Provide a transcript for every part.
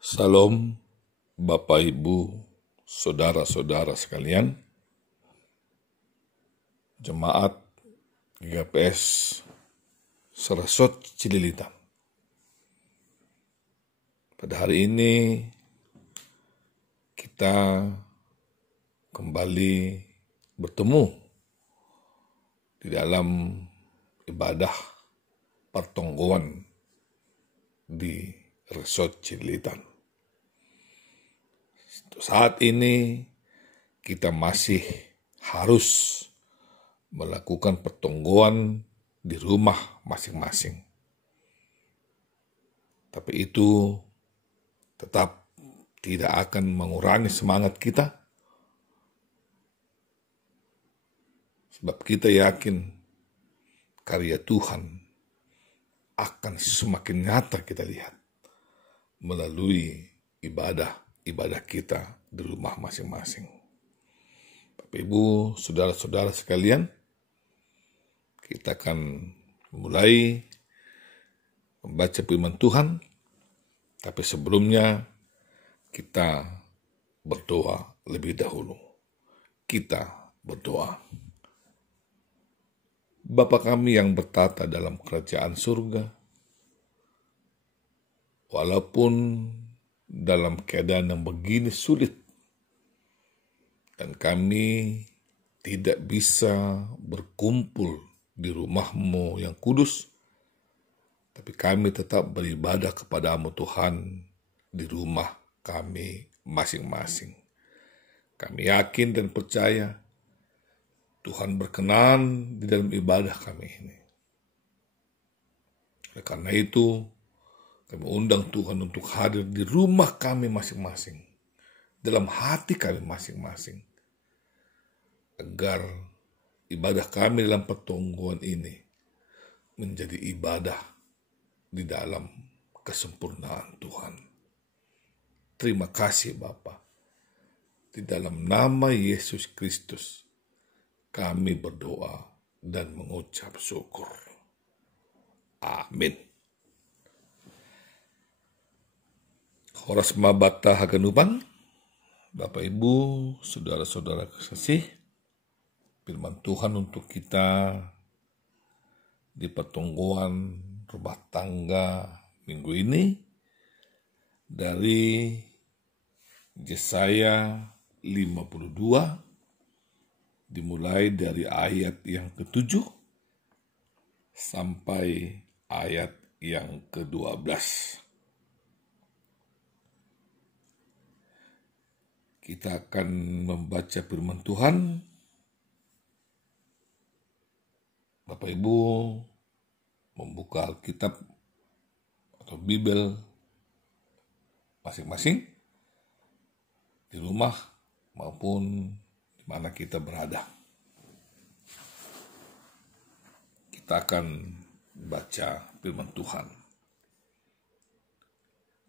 Salam Bapak Ibu, Saudara-saudara sekalian, Jemaat GKPS Seresot Cililitan. Pada hari ini kita kembali bertemu di dalam ibadah pertonggoan di Resort Cililitan. Saat ini kita masih harus melakukan pertonggoan di rumah masing-masing. Tapi itu tetap tidak akan mengurangi semangat kita, sebab kita yakin karya Tuhan akan semakin nyata kita lihat melalui ibadah kita di rumah masing-masing. Bapak Ibu, saudara-saudara sekalian, kita akan mulai membaca firman Tuhan, tapi sebelumnya kita berdoa lebih dahulu. Kita berdoa. Bapa kami yang bertata dalam kerajaan surga, walaupun dalam keadaan yang begini sulit, dan kami tidak bisa berkumpul di rumah-Mu yang kudus, tapi kami tetap beribadah kepada-Mu Tuhan di rumah kami masing-masing. Kami yakin dan percaya Tuhan berkenan di dalam ibadah kami ini. Oleh karena itu, kami undang Tuhan untuk hadir di rumah kami masing-masing, dalam hati kami masing-masing, agar ibadah kami dalam pertonggoan ini menjadi ibadah di dalam kesempurnaan Tuhan. Terima kasih Bapa. Di dalam nama Yesus Kristus kami berdoa dan mengucap syukur. Amin. Horas mabata haganupan, Bapak Ibu, saudara-saudara kekasih, firman Tuhan untuk kita di pertonggoan rumah tangga minggu ini dari Yesaya 52, dimulai dari ayat yang ke-7 sampai ayat yang ke-12. Kita akan membaca firman Tuhan. Bapak Ibu membuka Alkitab atau Bible masing-masing di rumah maupun di mana kita berada. Kita akan baca firman Tuhan.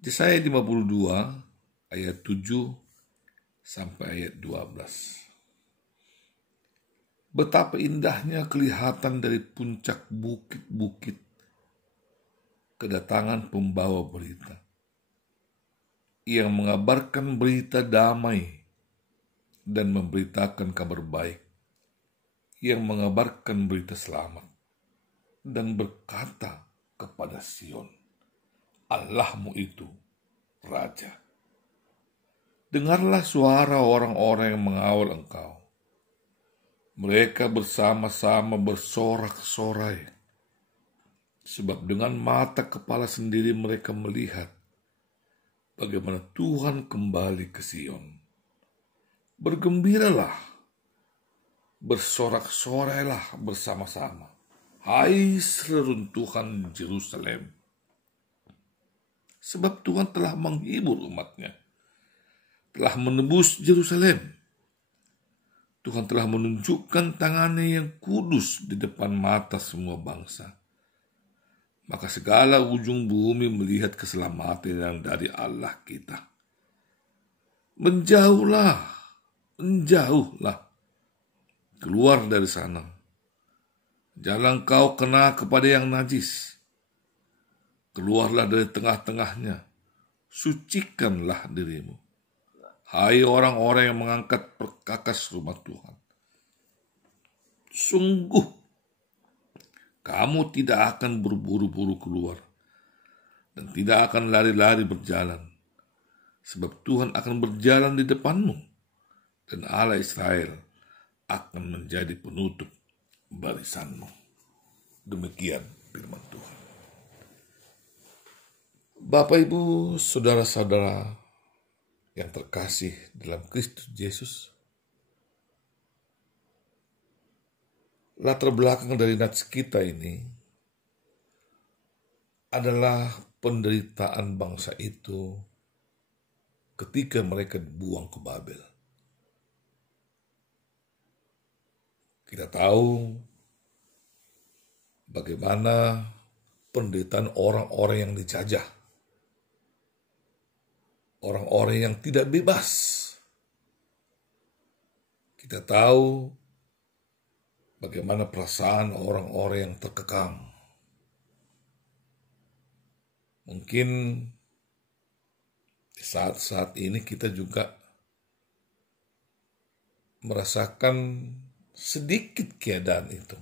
Yesaya 52 ayat 7 sampai ayat 12. Betapa indahnya kelihatan dari puncak bukit-bukit kedatangan pembawa berita, yang mengabarkan berita damai dan memberitakan kabar baik, yang mengabarkan berita selamat dan berkata kepada Sion, Allahmu itu Raja. Dengarlah suara orang-orang yang mengawal Engkau. Mereka bersama-sama bersorak-sorai, sebab dengan mata kepala sendiri mereka melihat bagaimana Tuhan kembali ke Sion. Bergembiralah, bersorak-sorailah bersama-sama, hai seruntuhan Yerusalem. Sebab Tuhan telah menghibur umat-Nya, telah menebus Yerusalem. Tuhan telah menunjukkan tangannya yang kudus di depan mata semua bangsa. Maka segala ujung bumi melihat keselamatan yang dari Allah kita. Menjauhlah, keluar dari sana. Jangan kau kena kepada yang najis. Keluarlah dari tengah-tengahnya. sucikanlah dirimu. Hai orang-orang yang mengangkat perkakas rumah Tuhan. Sungguh, kamu tidak akan berburu-buru keluar dan tidak akan lari-lari berjalan, sebab Tuhan akan berjalan di depanmu dan Allah Israel akan menjadi penutup barisanmu. Demikian firman Tuhan. Bapak, Ibu, saudara-saudara yang terkasih dalam Kristus Yesus, latar belakang dari nats kita ini adalah penderitaan bangsa itu ketika mereka dibuang ke Babel. Kita tahu bagaimana penderitaan orang-orang yang dijajah, orang-orang yang tidak bebas. Kita tahu bagaimana perasaan orang-orang yang terkekang. Mungkin di saat-saat ini kita juga merasakan sedikit keadaan itu.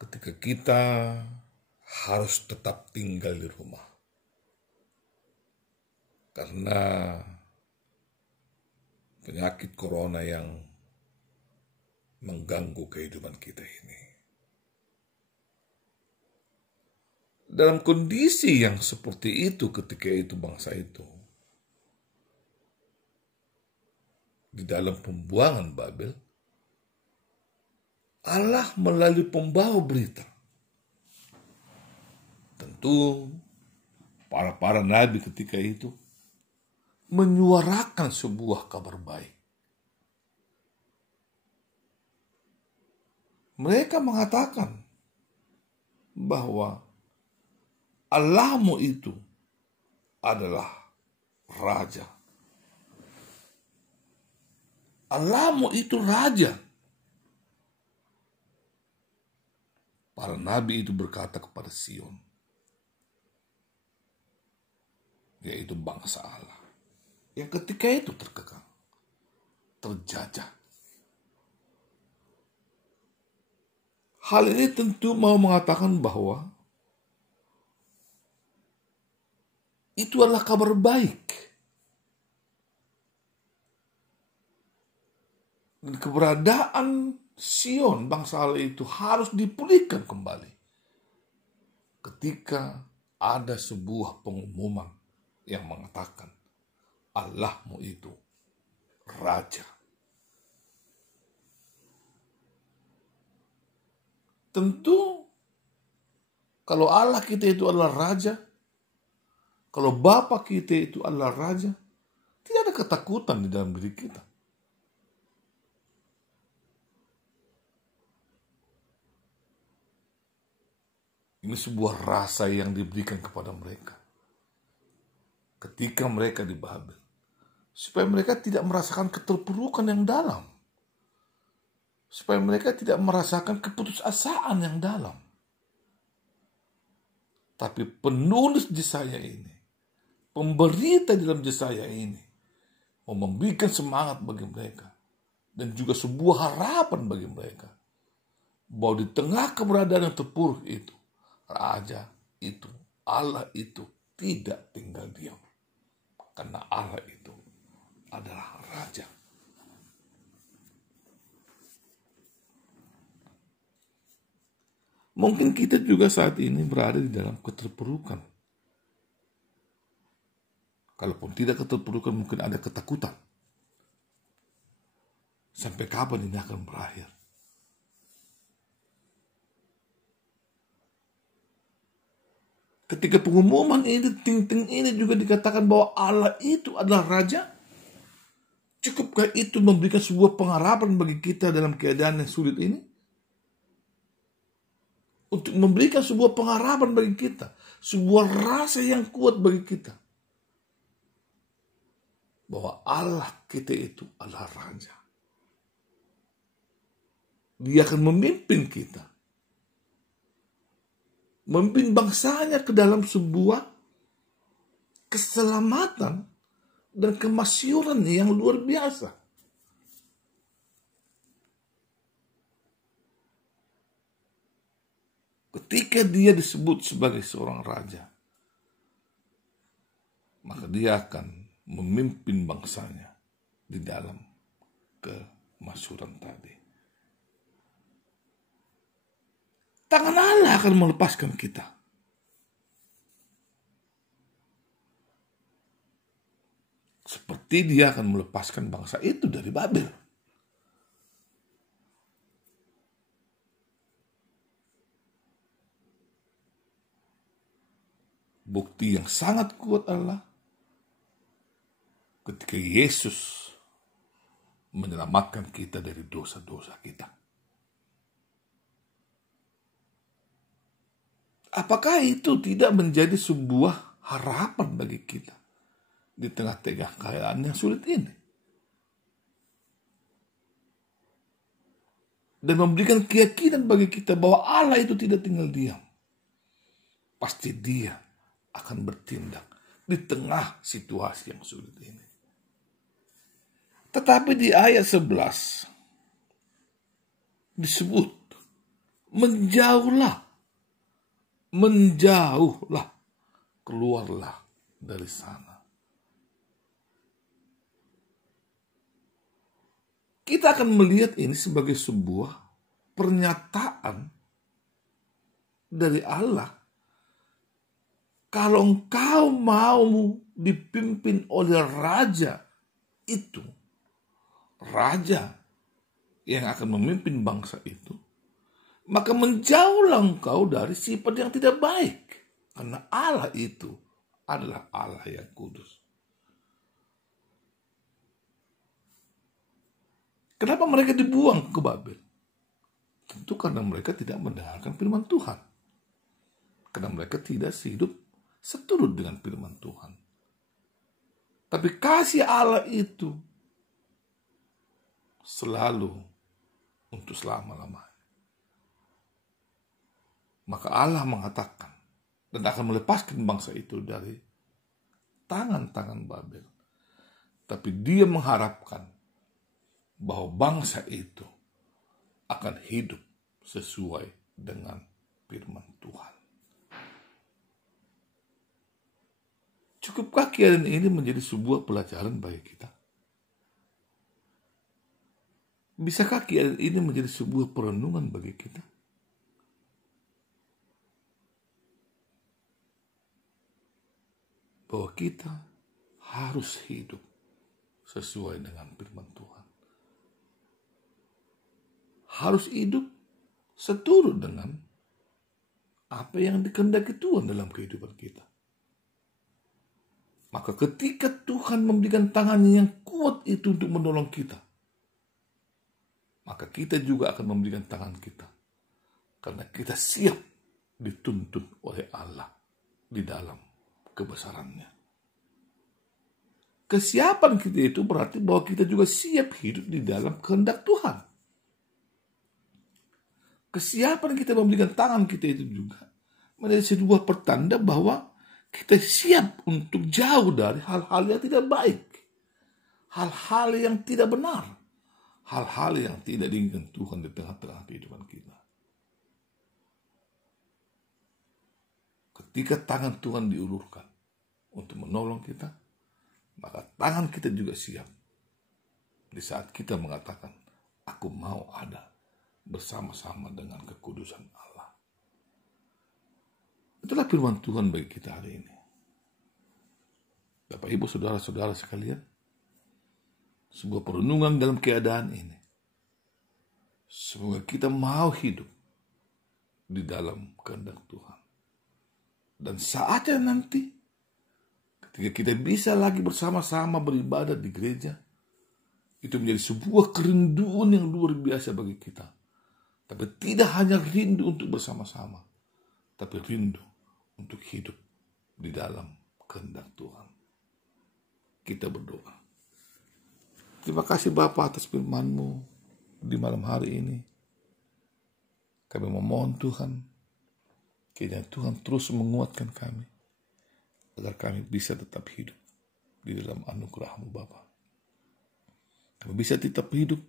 Ketika kita harus tetap tinggal di rumah. Karena penyakit corona yang mengganggu kehidupan kita ini. Dalam kondisi yang seperti itu ketika itu bangsa itu di dalam pembuangan Babel, Allah melalui pembawa berita. Tentu para nabi ketika itu menyuarakan sebuah kabar baik. Mereka mengatakan bahwa Allahmu itu adalah raja. Allahmu itu raja. Para nabi itu berkata kepada Sion, yaitu bangsa Allah, yang ketika itu terkekang, terjajah. Hal ini tentu mau mengatakan bahwa itu adalah kabar baik. Dan keberadaan Sion, bangsa Allah itu harus dipulihkan kembali. Ketika ada sebuah pengumuman yang mengatakan, Allahmu itu raja. Tentu kalau Allah kita itu adalah raja, kalau Bapa kita itu adalah raja, tidak ada ketakutan di dalam diri kita. Ini sebuah rasa yang diberikan kepada mereka ketika mereka di Babel, supaya mereka tidak merasakan keterpurukan yang dalam, supaya mereka tidak merasakan keputusasaan yang dalam. Tapi penulis Yesaya ini, pemberita dalam Yesaya ini, mau memberikan semangat bagi mereka dan juga sebuah harapan bagi mereka bahwa di tengah keberadaan yang terpuruk itu, Raja itu, Allah itu tidak tinggal diam. Karena Allah itu adalah Raja. Mungkin kita juga saat ini berada di dalam keterpurukan. Kalaupun tidak keterpurukan, mungkin ada ketakutan. Sampai kapan ini akan berakhir? Ketika pengumuman ini, ting-ting ini juga dikatakan bahwa Allah itu adalah Raja, cukupkah itu memberikan sebuah pengharapan bagi kita dalam keadaan yang sulit ini? Untuk memberikan sebuah pengharapan bagi kita, sebuah rasa yang kuat bagi kita, bahwa Allah kita itu adalah Raja. Dia akan memimpin kita, memimpin bangsanya ke dalam sebuah keselamatan dan kemasyuran yang luar biasa. Ketika dia disebut sebagai seorang raja, maka dia akan memimpin bangsanya di dalam kemasyuran tadi. Tangan Allah akan melepaskan kita. Seperti dia akan melepaskan bangsa itu dari Babel. Bukti yang sangat kuat adalah ketika Yesus menyelamatkan kita dari dosa-dosa kita. Apakah itu tidak menjadi sebuah harapan bagi kita di tengah-tengah keadaan yang sulit ini? Dan memberikan keyakinan bagi kita bahwa Allah itu tidak tinggal diam. Pasti dia akan bertindak di tengah situasi yang sulit ini. Tetapi di ayat 11 disebut menjauhlah, keluarlah dari sana. Kita akan melihat ini sebagai sebuah pernyataan dari Allah. Kalau engkau mau dipimpin oleh raja itu, raja yang akan memimpin bangsa itu, maka menjauhlah engkau dari sifat yang tidak baik. Karena Allah itu adalah Allah yang kudus. Kenapa mereka dibuang ke Babel? Tentu karena mereka tidak mendengarkan firman Tuhan. Karena mereka tidak hidup seturut dengan firman Tuhan. Tapi kasih Allah itu selalu untuk selama-lamanya. Maka Allah mengatakan dan akan melepaskan bangsa itu dari tangan-tangan Babel. Tapi dia mengharapkan bahwa bangsa itu akan hidup sesuai dengan firman Tuhan. Cukupkah keadaan ini menjadi sebuah pelajaran bagi kita? Bisakah keadaan ini menjadi sebuah perenungan bagi kita? Bahwa kita harus hidup sesuai dengan firman Tuhan. Harus hidup seturut dengan apa yang dikehendaki Tuhan dalam kehidupan kita. Maka ketika Tuhan memberikan tangannya yang kuat itu untuk menolong kita, maka kita juga akan memberikan tangan kita. Karena kita siap dituntun oleh Allah di dalam kebesarannya. Kesiapan kita itu berarti bahwa kita juga siap hidup di dalam kehendak Tuhan. Kesiapan kita memberikan tangan kita itu juga menjadi sebuah pertanda bahwa kita siap untuk jauh dari hal-hal yang tidak baik. Hal-hal yang tidak benar. Hal-hal yang tidak diinginkan Tuhan di tengah-tengah kehidupan kita. Ketika tangan Tuhan diulurkan untuk menolong kita, maka tangan kita juga siap. Di saat kita mengatakan, aku mau ada bersama-sama dengan kekudusan Allah. Itulah firman Tuhan bagi kita hari ini. Bapak, Ibu, saudara-saudara sekalian, sebuah perenungan dalam keadaan ini. Semoga kita mau hidup di dalam kehendak Tuhan. Dan saatnya nanti, ketika kita bisa lagi bersama-sama beribadah di gereja, itu menjadi sebuah kerinduan yang luar biasa bagi kita. Tapi tidak hanya rindu untuk bersama-sama, tapi rindu untuk hidup di dalam kehendak Tuhan. Kita berdoa. Terima kasih Bapa atas firman-Mu di malam hari ini. Kami memohon Tuhan, kiranya Tuhan terus menguatkan kami, agar kami bisa tetap hidup di dalam anugerah-Mu Bapa. Kami bisa tetap hidup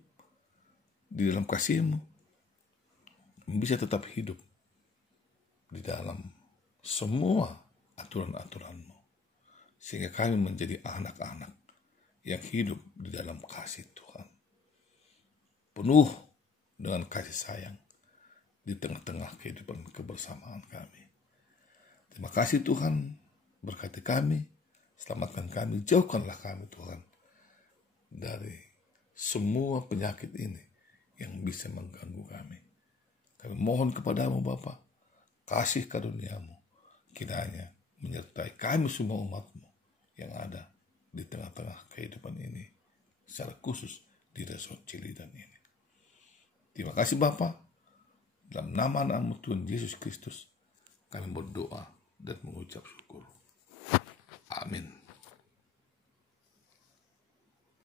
di dalam kasih-Mu. Kami bisa tetap hidup di dalam semua aturan-aturan-Mu. Sehingga kami menjadi anak-anak yang hidup di dalam kasih Tuhan. Penuh dengan kasih sayang di tengah-tengah kehidupan kebersamaan kami. Terima kasih Tuhan, berkati kami, selamatkan kami, jauhkanlah kami Tuhan dari semua penyakit ini yang bisa mengganggu kami. Kami mohon kepadamu Bapa, kasih karunia-Mu kiranya menyertai kami semua umat-Mu yang ada di tengah-tengah kehidupan ini, secara khusus di resort Cilidan ini. Terima kasih Bapa, dalam nama Tuhan Yesus Kristus kami berdoa dan mengucap syukur.